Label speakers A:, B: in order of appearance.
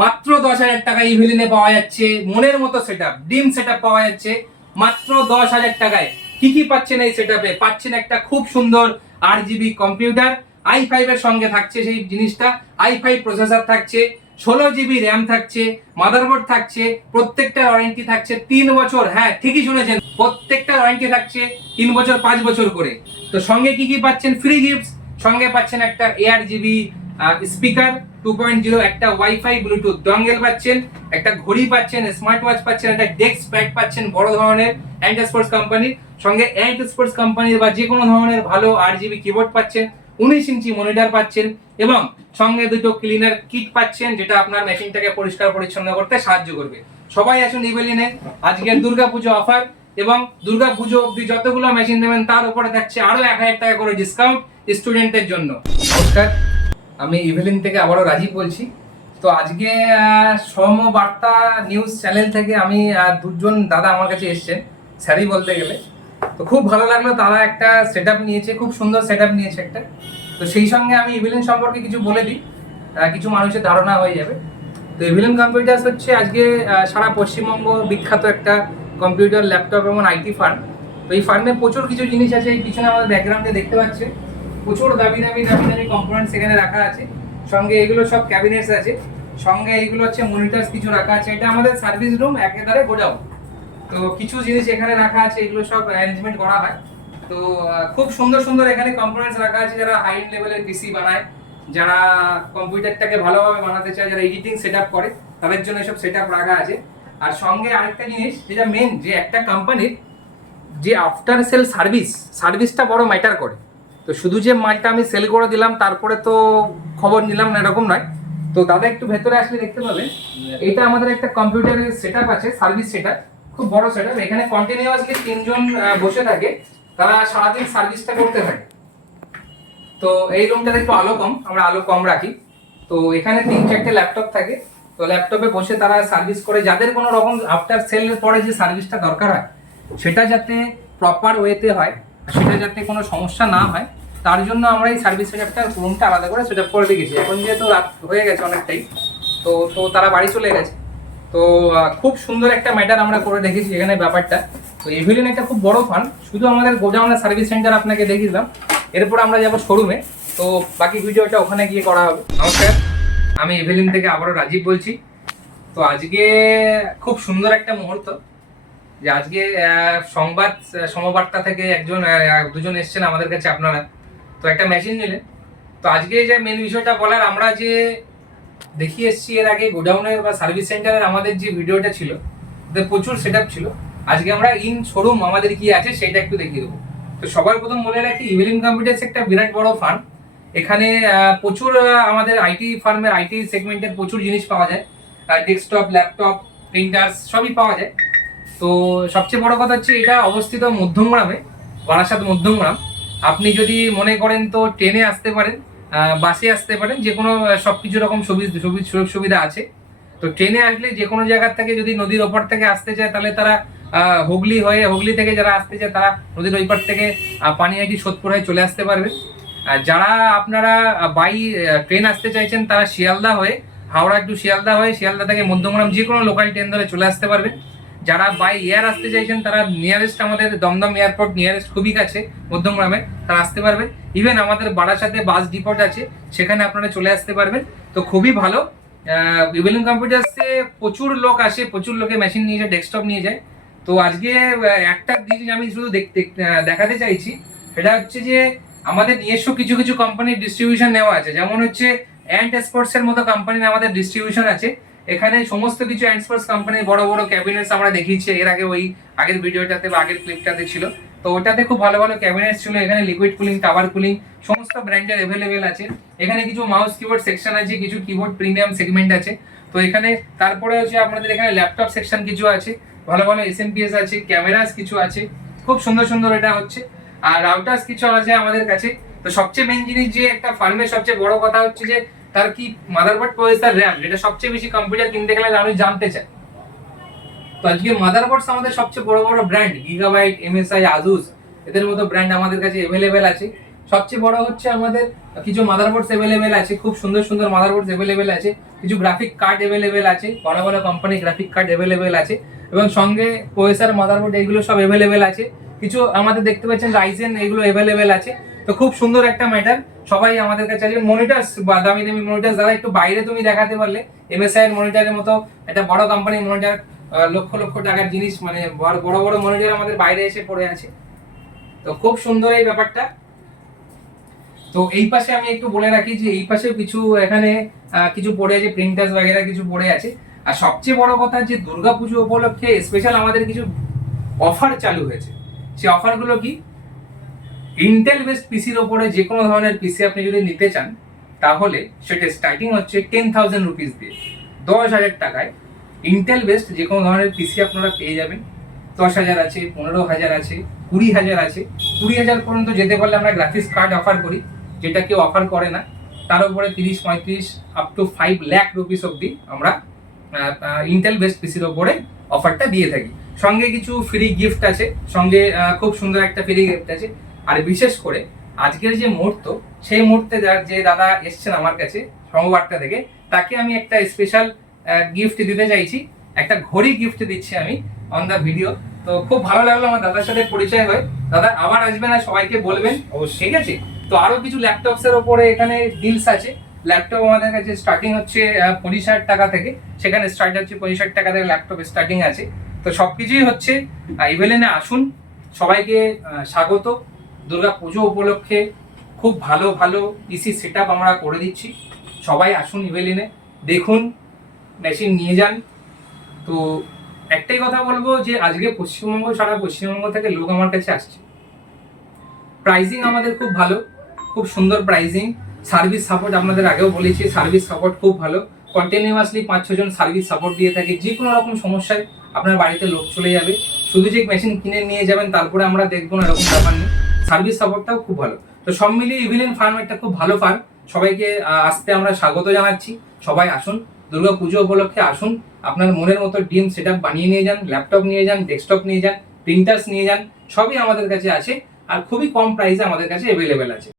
A: মাত্র দশ হাজার টাকা ইভেলিনে পাওয়া যাচ্ছে, মনের মতো সেট ডিম সেট পাওয়া যাচ্ছে, মাত্র দশ হাজার টাকায়। কি কি পাচ্ছেন এই সেট পাচ্ছেন একটা খুব সুন্দর আট জিবি কম্পিউটার আই ফাইভ এর সঙ্গে থাকছে সেই জিনিসটা আই ফাইভ প্রসেসর থাকছে, ষোলো জিবি র্যাম থাকছে মাদারবোর্ড থাকছে, প্রত্যেকটা ওয়ারেন্টি থাকছে, তিন বছর হ্যাঁ ঠিকই শুনেছেন, প্রত্যেকটা ওয়ারেন্টি থাকছে তিন বছর, পাঁচ বছর করে। তো সঙ্গে কি কি পাচ্ছেন? ফ্রি গিফট সঙ্গে পাচ্ছেন একটা air GB speaker two point zero একটা ওয়াইফাই ব্লুটুথ ডঙ্গেল পাচ্ছেন, একটা ঘড়ি পাচ্ছেন স্মার্ট ওয়াচ পাচ্ছেন, একটা ডেস্ক প্যাড পাচ্ছেন, বড় ধরনের অ্যান্ড স্পোর্টস কোম্পানির সঙ্গে অ্যান্ড স্পোর্টস কোম্পানির বা যে কোনো ধরনের ভালো আট জিবি কিবোর্ড পাচ্ছেন, উনিশ ইঞ্চি মনিটর পাচ্ছেন, এবং সঙ্গে দুটো ক্লিনার কিট পাচ্ছেন, যেটা আপনার মেশিনটাকে পরিষ্কার পরিচ্ছন্ন করতে সাহায্য করবে। সবাই আসুন ইভেলিনে আজকের দুর্গাপুজো অফার এবং দুর্গাপুজো অবধি যতগুলো মেশিন নেবেন, তার উপরে থাকছে আরও এক হাজার টাকা করে ডিসকাউন্ট স্টুডেন্টের জন্য। নমস্কার। আমি ইভেলিন থেকে আবারও রাজীব বলছি। তো আজকে সমবার্তা নিউজ চ্যানেল থেকে আমি দুজন দাদা আমার কাছে এসছেন, স্যারই বলতে গেলে। তো খুব ভালো লাগল তারা একটা সেট নিয়েছে, খুব সুন্দর সেট নিয়েছে একটা। তো সেই সঙ্গে আমি ইভেলিন সম্পর্কে কিছু বলে দিই কিছু মানুষের ধারণা হয়ে যাবে। তো ইভিলিন কম্পিউটার্স হচ্ছে আজকে সারা পশ্চিমবঙ্গ বিখ্যাত একটা কম্পিউটার ল্যাপটপ এবং আইটি ফার্ম তো এই ফার্মে প্রচুর কিছু জিনিস আছে, এই পিছনে আমাদের ব্যাকগ্রাউন্ডে দেখতে পাচ্ছেন। প্রচুর দামি দামি দামি দামি কম্পোনেন্টস এখানে রাখা আছে। সঙ্গে এগুলো সব ক্যাবিনেটস আছে। সঙ্গে এগুলো হচ্ছে মনিটরস কিছু রাখা আছে। এটা আমাদের সার্ভিস রুম একেবারে গোডাউন তো কিছু জিনিস এখানে রাখা আছে, এগুলো সব অ্যারেঞ্জমেন্ট করা হয়। তো খুব সুন্দর সুন্দর এখানে কম্পোনেন্টস রাখা আছে যারা হাই লেভেলের পিসি বানায়, যারা কম্পিউটারটাকে ভালোভাবে বানাতে চায়, যারা এডিটিং সেট করে, তাদের জন্য এসব সেট রাখা আছে। আর সঙ্গে আরেকটা জিনিস, যেটা মেন যে একটা কোম্পানির যে আফটার সেল সার্ভিস সার্ভিসটা বড় ম্যাটার করে। তো শুধু যে মালটা আমি সেল করে দিলাম, তারপরে তো খবর নিলাম না, এরকম নয়। তো দাদা একটু ভেতরে আসলে দেখতে পাবেন, এটা আমাদের একটা কম্পিউটারের সেট আছে সার্ভিস সেট খুব বড় সেট এখানে কন্টিনিউয়াসলি তিনজন বসে থাকে, তারা সারাদিন সার্ভিসটা করতে থাকে। তো এই রুমটাতে একটু আলো কম, আমরা আলো কম রাখি। তো এখানে তিন, চারটে ল্যাপটপ থাকে। তো ল্যাপটপে বসে তারা সার্ভিস করে, যাদের কোনো রকম আফটার সেলের পরে যে সার্ভিসটা দরকার হয়, সেটা যাতে প্রপার ওয়েতে হয়। সেটা যাতে কোনো সমস্যা না হয়, তার জন্য আমরা এই সার্ভিস সেটআপটা রুমটা আলাদা করে সেটআপ করে রেখেছি। এখন যেহেতু রাত হয়ে গেছে অনেকটাই, তো তো তারা বাড়ি চলে গেছে। তো খুব সুন্দর একটা ম্যাটার আমরা করে রেখেছি এখানে ব্যাপারটা। তো এভিলিন একটা খুব বড় ফান্ড শুধু আমাদের গোডাউনের সার্ভিস সেন্টার আপনাকে দেখিয়েছিলাম। এরপর আমরা যাব শোরুমে তো, বাকি ভিডিওটা ওখানে গিয়ে করা হবে। নমস্কার, আমি এভিলিন থেকে আবারও রাজীব বলছি। তো আজকে খুব সুন্দর একটা মুহূর্ত। যে আজকে সংবাদ সমবার্তা থেকে একজন দুজন এসছেন আমাদের কাছে আপনারা। তো একটা মেশিন নিলেন। তো আজকে যে মেন বিষয়টা বলার, আমরা যে দেখিয়ে এসছি এর আগে গোডাউনের বা সার্ভিস সেন্টারের আমাদের যে ভিডিওটা ছিল প্রচুর সেট ছিল। আজকে আমরা ইন শোরুম আমাদের কি আছে সেটা একটু দেখিয়ে দেবো। তো সবার প্রথম বলে রাখি ইভিলিন কম্পিউটার্স একটা বিরাট বড় ফার্ম এখানে প্রচুর আমাদের আইটি ফার্মের আইটি সেগমেন্টের প্রচুর জিনিস পাওয়া যায়। ডেস্কটপ ল্যাপটপ প্রিন্টার্স সবই পাওয়া যায়। তো সবচেয়ে বড় কথা হচ্ছে এটা অবস্থিত মধ্যমগ্রামে বারাসাত মধ্যমগ্রাম। আপনি যদি মনে করেন তো ট্রেনে আসতে পারেন বাসে আসতে পারেন যে কোনো আহ, সবকিছু রকম সুবি- সুযোগ সুবিধা আছে। তো ট্রেনে আসলে যে কোনো জায়গার থেকে যদি নদীর ওপর থেকে আসতে চায় তাহলে তারা হুগলি হয়ে হুগলি থেকে যারা আসতে চায় তারা নদীর ওই পার থেকে পানিহাটি সোদপুর হয়ে চলে আসতে পারবে। আর যারা আপনারা বাই ট্রেন আসতে চাইছেন তারা শিয়ালদা হয়ে হাওড়া টু শিয়ালদা হয়ে শিয়ালদা থেকে মধ্যমগ্রাম যে কোনো লোকাল ট্রেন ধরে চলে আসতে পারবেন যারা বাই এয়ার আসতে চাইছেন, তারা নিয়ারেস্ট আমাদের দমদম এয়ারপোর্ট নিয়ারেস্ট খুবই কাছে, মধ্যমগ্রামে, তারা আসতে পারবেন। ইভেন আমাদের বারাসাতে বাস ডিপোট আছে, সেখানে আপনারা চলে আসতে পারবেন। তো খুবই ভালো। ইভিলিং কম্পিউটার্সে প্রচুর লোক আসে, প্রচুর লোকে মেশিন নিয়ে যায় ডেস্কটপ নিয়ে যায়। তো আজকে একটা জিনিস আমি শুধু দেখ- দেখ- দেখাতে চাইছি, সেটা হচ্ছে যে আমাদের নিজস্ব কিছু কিছু কোম্পানির ডিস্ট্রিবিউশন নেওয়া আছে। যেমন হচ্ছে অ্যান্ড স্পোর্টস এর মতো কোম্পানির আমাদের ডিস্ট্রিবিউশন আছে। এখানে সমস্ত কিছু অ্যান্ড স্পোর্টস কোম্পানির বড় বড় ক্যাবিনেটস আমরা দেখিয়েছি। এর আগে ওই আগের ভিডিওটাতে বা আগের ক্লিপটাতে ছিল। তো ওটাতে খুব ভালো ভালো ক্যাবিনেটস ছিল। এখানে লিকুইড কুলিং টাওয়ার কুলিং সমস্ত ব্র্যান্ডের অ্যাভেলেবেল আছে। এখানে কিছু মাউস কিবোর্ড সেকশন আছে, কিছু কিবোর্ড প্রিমিয়াম সেগমেন্ট আছে। তো এখানে তারপরে হচ্ছে আপনাদের এখানে ল্যাপটপ সেকশন কিছু আছে, ভালো ভালো এস এসএমপিএস আছে ক্যামেরাস কিছু আছে। খুব সুন্দর সুন্দর এটা হচ্ছে। আর রাউটার্স কিছু আছে আমাদের কাছে। তো সবচেয়ে মেন জিনিস যে একটা ফার্মের সবচেয়ে বড় কথা হচ্ছে যে তার কি মাদারবোর্ড প্রসেসর র্যাম যেটা সবচেয়ে বেশি কম্পিউটার কিনতে গেলে আমি জানতে চাই। তো আজকে মাদারবোর্ডস আমাদের সবচেয়ে বড় বড় ব্র্যান্ড গিগাবাইট এমএসআই আজুস এদের মতো ব্র্যান্ড আমাদের কাছে অ্যাভেলেবেল আছে। সবচেয়ে বড় হচ্ছে আমাদের কিছু মাদারবোর্ডস অ্যাভেলেবেল আছে, খুব সুন্দর সুন্দর মাদারবোর্ডস অ্যাভেলেবেল আছে। কিছু গ্রাফিক কার্ড অ্যাভেলেবেল আছে, বড় বড় কোম্পানি গ্রাফিক কার্ড অ্যাভেলেবেল আছে। এবং সঙ্গে ওয়েসার মাদারবোর্ড এগুলো সব অ্যাভেলেবেল আছে। কিছু আমাদের দেখতে পাচ্ছেন রাইজেন এগুলো অ্যাভেলেবেল আছে। তো খুব সুন্দর একটা ম্যাটার সবাই আমাদের কাছে আসবে। মনিটার্স বা দামি দামি মনিটার্স দাদা একটু বাইরে তুমি দেখাতে পারলে এমএসআই এর মনিটারের মতো একটা বড় কোম্পানির মনিটার লক্ষ লক্ষ টাকার জিনিস মানে বড় বড় মনিটার আমাদের বাইরে এসে পড়ে আছে। তো খুব সুন্দর এই ব্যাপারটা। তো এই পাশে আমি একটু বলে রাখি যে এই পাশে কিছু এখানে কিছু পড়ে আছে প্রিন্টার্স বাগেরা কিছু পড়ে আছে। আর সবচেয়ে বড় কথা যে দুর্গাপুজো উপলক্ষে স্পেশাল আমাদের কিছু অফার চালু হয়েছে। সেই অফারগুলো কি? ইন্টেল বেসড পিসির ওপরে যে কোনো ধরনের পিসি আপনি যদি নিতে চান, তাহলে সেটা স্টার্টিং হচ্ছে টেন থাউজেন্ড রুপিস দিয়ে। দশ হাজার টাকায় ইন্টেল বেসড যে কোনো ধরনের পিসি আপনারা পেয়ে যাবেন। দশ হাজার আছে, পনেরো হাজার আছে, কুড়ি হাজার আছে। কুড়ি হাজার পর্যন্ত যেতে পারলে আমরা গ্রাফিক্স কার্ড অফার করি, যেটা কেউ অফার করে না। তার উপরে তিরিশ, পঁয়ত্রিশ up to five lakh rupees অব্দি আমরা ইন্টেল বেসড পিসির ওপরে অফারটা দিয়ে থাকি। সঙ্গে কিছু ফ্রি গিফট আছে, সঙ্গে খুব সুন্দর একটা ফ্রি গিফট আছে। আর বিশেষ করে আজকের যে মুহূর্ত সেই মুহূর্তে যে দাদা এসছেন আমার কাছে সংবাদটা থেকে তাকে আমি একটা স্পেশাল গিফট দিতে চাইছি। একটা ঘড়ি গিফট দিচ্ছি আমি অন দ্য ভিডিও তো খুব ভালো লাগল আমার দাদার সাথে পরিচয় হয়। দাদা আবার আসবেন আর সবাইকে বলবেন।
B: অবশ্যই।
A: ঠিক আছে? তো আরও কিছু ল্যাপটপস এর উপরে এখানে ডিলস আছে। ল্যাপটপ আমাদের কাছে স্টার্টিং হচ্ছে পঁচিশ হাজার টাকা থেকে। সেখানে স্টার্ট হচ্ছে পঁচিশ হাজার টাকা থেকে ল্যাপটপ স্টার্টিং আছে। তো সবকিছুই হচ্ছে ইভেলেনে আসুন। সবাইকে স্বাগত। দুর্গা পুজো উপলক্ষে খুব ভালো ভালো পিসি সেট আমরা করে দিচ্ছি। সবাই আসুন ইভেলিনে দেখুন মেশিন নিয়ে যান। তো একটাই কথা বলব যে আজকে পশ্চিমবঙ্গ, সারা পশ্চিমবঙ্গ থেকে লোক আমার কাছে আসছে। প্রাইজিং আমাদের খুব ভালো, খুব সুন্দর প্রাইজিং সার্ভিস সাপোর্ট আপনাদের আগেও বলেছি সার্ভিস সাপোর্ট খুব ভালো। কন্টিনিউয়াসলি পাঁচ, ছজন সার্ভিস সাপোর্ট দিয়ে থাকে। যে কোনো রকম সমস্যায় আপনার বাড়িতে লোক চলে যাবে। শুধু যে মেশিন কিনে নিয়ে যাবেন, তারপরে আমরা দেখব না এরকম ব্যাপার নেই। সার্ভিস সাপোর্টটাও খুব ভালো। তো সব মিলিয়ে ইভিলিন ফার্ম একটা খুব ভালো ফার্ম। সবাইকে আসতে আমরা স্বাগত জানাচ্ছি। সবাই আসুন, দুর্গা পুজো উপলক্ষে আসুন। আপনার মনের মতো ডিম সেট বানিয়ে নিয়ে যান, ল্যাপটপ নিয়ে যান, ডেস্কটপ নিয়ে যান প্রিন্টার্স নিয়ে যান, সবই আমাদের কাছে আছে। আর খুবই কম প্রাইসে আমাদের কাছে অ্যাভেলেবেল আছে।